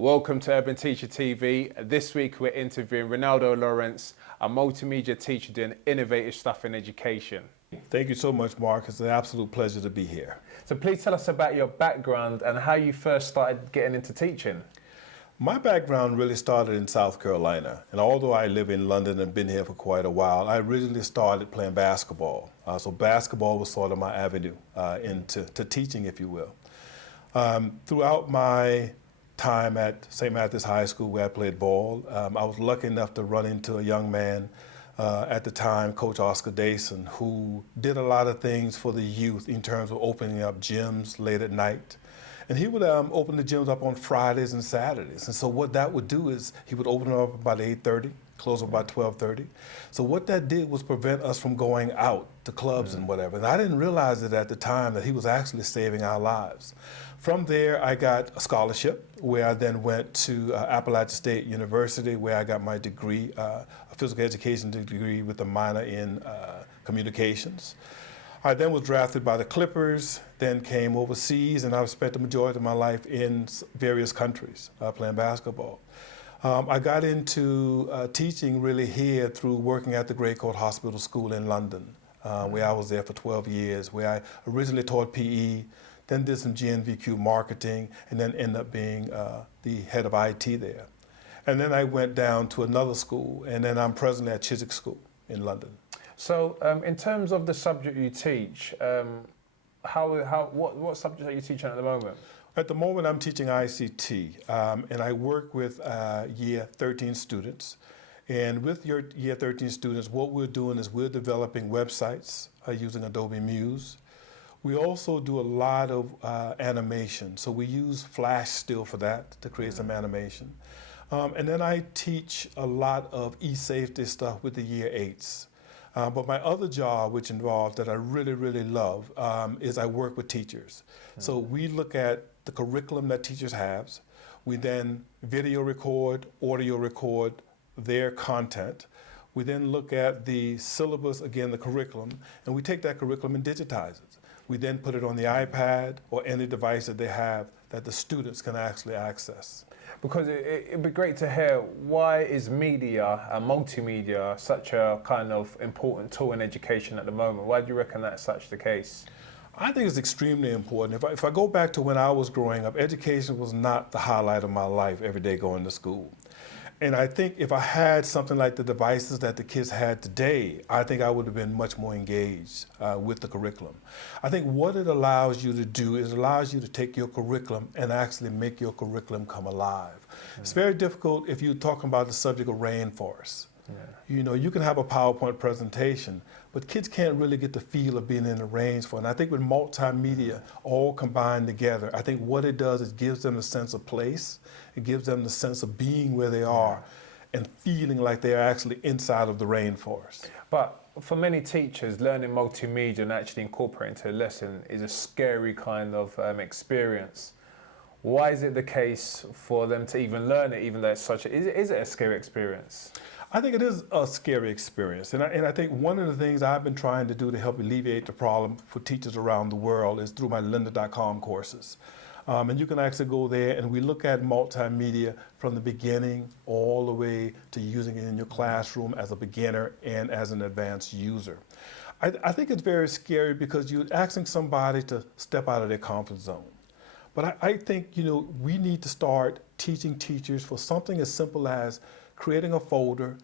Welcome to Urban Teacher TV. This week we're interviewing Renaldo Lawrence, a multimedia teacher doing innovative stuff in education. Thank you so much, Mark. It's an absolute pleasure to be here. So please tell us about your background and how you first started getting into teaching. My background really started in South Carolina, and although I live in London and been here for quite a while, I originally started playing basketball. So basketball was sort of my avenue into teaching, if you will. Throughout my time at St. Matthew's High School, where I played ball, I was lucky enough to run into a young man at the time, Coach Oscar Dason, who did a lot of things for the youth in terms of opening up gyms late at night. And he would open the gyms up on Fridays and Saturdays. And so what that would do is he would open them up about 8:30, close about 12:30. So what that did was prevent us from going out to clubs and whatever. And I didn't realize it at the time that he was actually saving our lives. From there, I got a scholarship where I then went to Appalachian State University, where I got my degree, a physical education degree with a minor in communications. I then was drafted by the Clippers, then came overseas, and I've spent the majority of my life in various countries playing basketball. I got into teaching really here through working at the Grey Coat Hospital School in London, where I was there for 12 years, where I originally taught PE, then did some GNVQ marketing, and then ended up being the head of IT there. And then I went down to another school, and then I'm presently at Chiswick School in London. So in terms of the subject you teach, what subjects are you teaching at the moment? At the moment, I'm teaching ICT, and I work with year 13 students. And with your year 13 students, what we're doing is we're developing websites using Adobe Muse. We also do a lot of animation. So we use Flash still for that to create some animation. And then I teach a lot of e-safety stuff with the year 8s. But my other job, which involves that I really, really love, is I work with teachers. So we look at the curriculum that teachers have. We then video record, audio record their content. We then look at the syllabus, again, the curriculum, and we take that curriculum and digitize it. We then put it on the iPad or any device that they have that the students can actually access. Because it'd be great to hear, why is media and multimedia such a kind of important tool in education at the moment? Why do you reckon that's such the case? I think it's extremely important. If I go back to when I was growing up, education was not the highlight of my life every day going to school. And I think if I had something like the devices that the kids had today, I think I would have been much more engaged with the curriculum. I think what it allows you to do is it allows you to take your curriculum and actually make your curriculum come alive. It's very difficult if you're talking about the subject of rainforests. You know, you can have a PowerPoint presentation, but kids can't really get the feel of being in the rainforest. And I think with multimedia all combined together, I think what it does is gives them a sense of place. It gives them the sense of being where they are and feeling like they're actually inside of the rainforest. But for many teachers, learning multimedia and actually incorporating into a lesson is a scary kind of experience. Why is it the case for them to even learn it, even though it's such a, is it a scary experience? I think it is a scary experience, and I think one of the things I've been trying to do to help alleviate the problem for teachers around the world is through my lynda.com courses. And you can actually go there and we look at multimedia from the beginning all the way to using it in your classroom as a beginner and as an advanced user. I think it's very scary because you're asking somebody to step out of their comfort zone. But I think, you know, we need to start teaching teachers for something as simple as creating a folder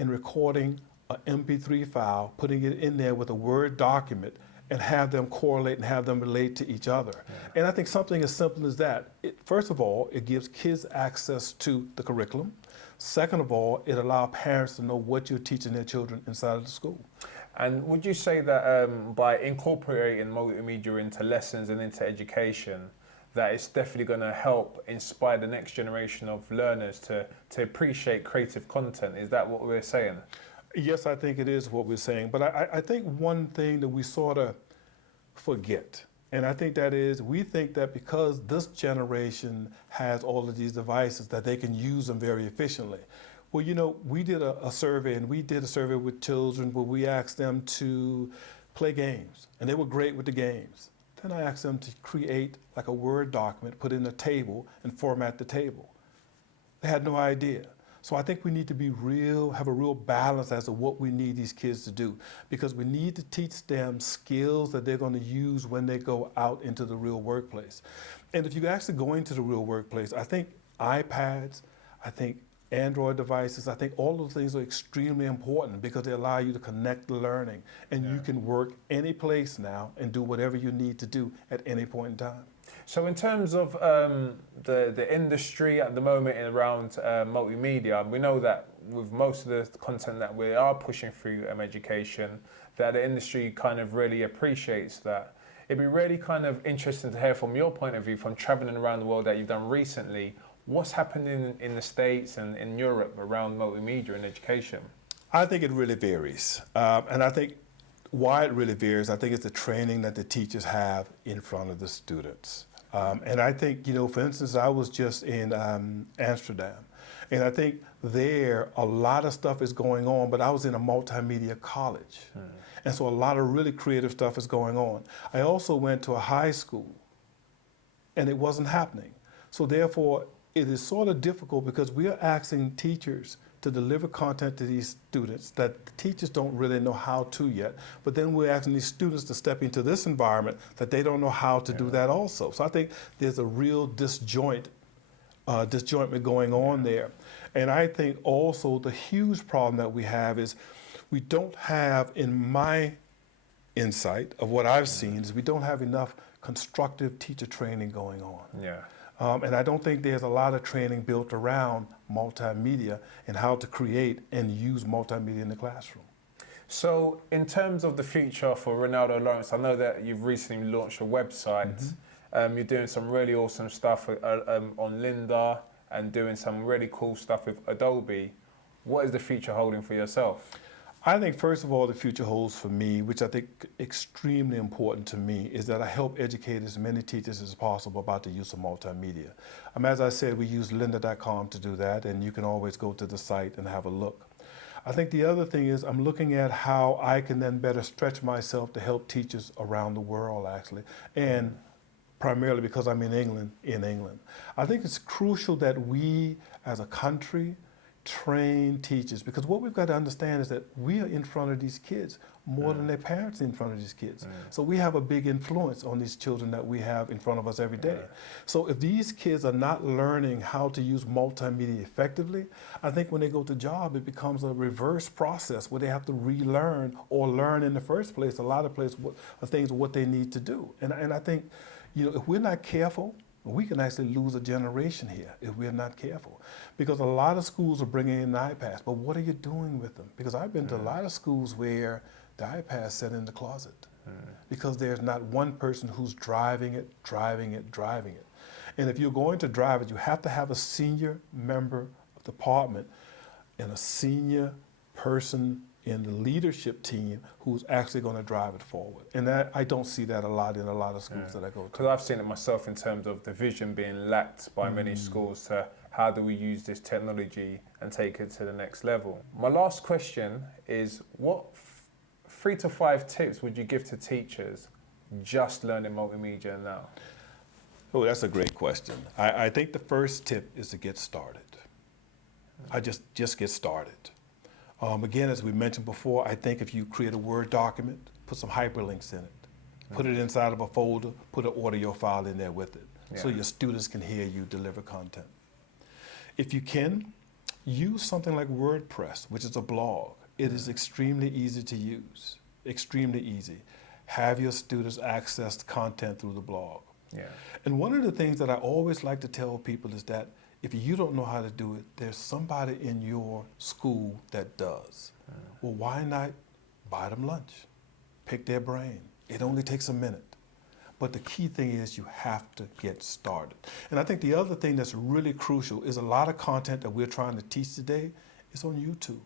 and recording an MP3 file, putting it in there with a Word document, and have them correlate and have them relate to each other. And I think something as simple as that, first of all, it gives kids access to the curriculum. Second of all, it allows parents to know what you're teaching their children inside of the school. And would you say that by incorporating multimedia into lessons and into education, that it's definitely going to help inspire the next generation of learners to appreciate creative content? Is that what we're saying? Yes, I think it is what we're saying. But I think one thing that we sort of forget, and I think that is, we think that because this generation has all of these devices that they can use them very efficiently. Well, you know, we did a survey, and we did a survey with children where we asked them to play games, and they were great with the games. Then I asked them to create like a Word document, put in a table, and format the table. They had no idea. So I think we need to be real, have a real balance as to what we need these kids to do, because we need to teach them skills that they're going to use when they go out into the real workplace. And if you actually go into the real workplace, I think iPads, I think Android devices, I think all those things are extremely important because they allow you to connect the learning, and you can work any place now and do whatever you need to do at any point in time. So in terms of the industry at the moment and around multimedia, we know that with most of the content that we are pushing through education, that the industry kind of really appreciates that. It'd be really kind of interesting to hear from your point of view, from traveling around the world that you've done recently, what's happening in the States and in Europe around multimedia and education? I think it really varies. And I think why it really varies, I think it's the training that the teachers have in front of the students. And I think, for instance, I was just in Amsterdam, and I think there a lot of stuff is going on, but I was in a multimedia college. And so a lot of really creative stuff is going on. I also went to a high school, and it wasn't happening. So therefore, it is sort of difficult because we are asking teachers to deliver content to these students that the teachers don't really know how to yet. But then we're asking these students to step into this environment that they don't know how to do that also. So I think there's a real disjointment going on there. And I think also the huge problem that we have is we don't have, in my insight of what I've seen, is we don't have enough constructive teacher training going on. And I don't think there's a lot of training built around multimedia and how to create and use multimedia in the classroom. So in terms of the future for Renaldo Lawrence, I know that you've recently launched a website. You're doing some really awesome stuff on Linda and doing some really cool stuff with Adobe. What is the future holding for yourself? I think, first of all, the future holds for me, which I think extremely important to me, is that I help educate as many teachers as possible about the use of multimedia. As I said, we use lynda.com to do that, and you can always go to the site and have a look. I think the other thing is I'm looking at how I can then better stretch myself to help teachers around the world, actually, and primarily because I'm in England. I think it's crucial that we, as a country, train teachers, because what we've got to understand is that we are in front of these kids more than their parents are in front of these kids. So we have a big influence on these children that we have in front of us every day. So if these kids are not learning how to use multimedia effectively, I think when they go to job, it becomes a reverse process where they have to relearn or learn in the first place a lot of things what they need to do. And I think, if we're not careful, we can actually lose a generation here if we're not careful. Because a lot of schools are bringing in iPads, but what are you doing with them? Because I've been to a lot of schools where the iPad's set in the closet because there's not one person who's driving it. And if you're going to drive it, you have to have a senior member of the department and a senior person in the leadership team who's actually going to drive it forward. And I don't see that a lot in a lot of schools that I go to. Because I've seen it myself in terms of the vision being lacked by many schools to how do we use this technology and take it to the next level. My last question is, what 3 to 5 tips would you give to teachers just learning multimedia now? Oh, that's a great question. I think the first tip is to get started. Just get started. Again, as we mentioned before, I think if you create a Word document, put some hyperlinks in it, put it inside of a folder, put an audio file in there with it, so your students can hear you deliver content. If you can, use something like WordPress, which is a blog. It is extremely easy to use, extremely easy. Have your students access the content through the blog. And one of the things that I always like to tell people is that if you don't know how to do it, there's somebody in your school that does. Well, why not buy them lunch? Pick their brain. It only takes a minute. But the key thing is you have to get started. And I think the other thing that's really crucial is a lot of content that we're trying to teach today is on YouTube.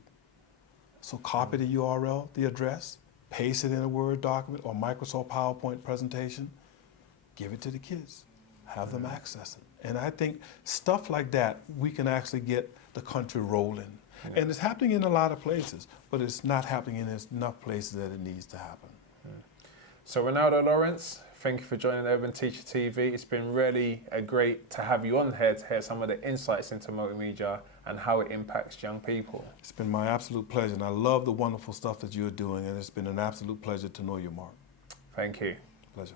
So copy the URL, the address, paste it in a Word document or Microsoft PowerPoint presentation, give it to the kids, have them access it. And I think stuff like that, we can actually get the country rolling. And it's happening in a lot of places, but it's not happening in enough places that it needs to happen. So Renaldo Lawrence, Thank you for joining Urban Teacher TV. It's been really great to have you on here to hear some of the insights into multimedia and how it impacts young people. It's been my absolute pleasure, and I love the wonderful stuff that you're doing, and it's been an absolute pleasure to know you, Mark. Thank you. Pleasure.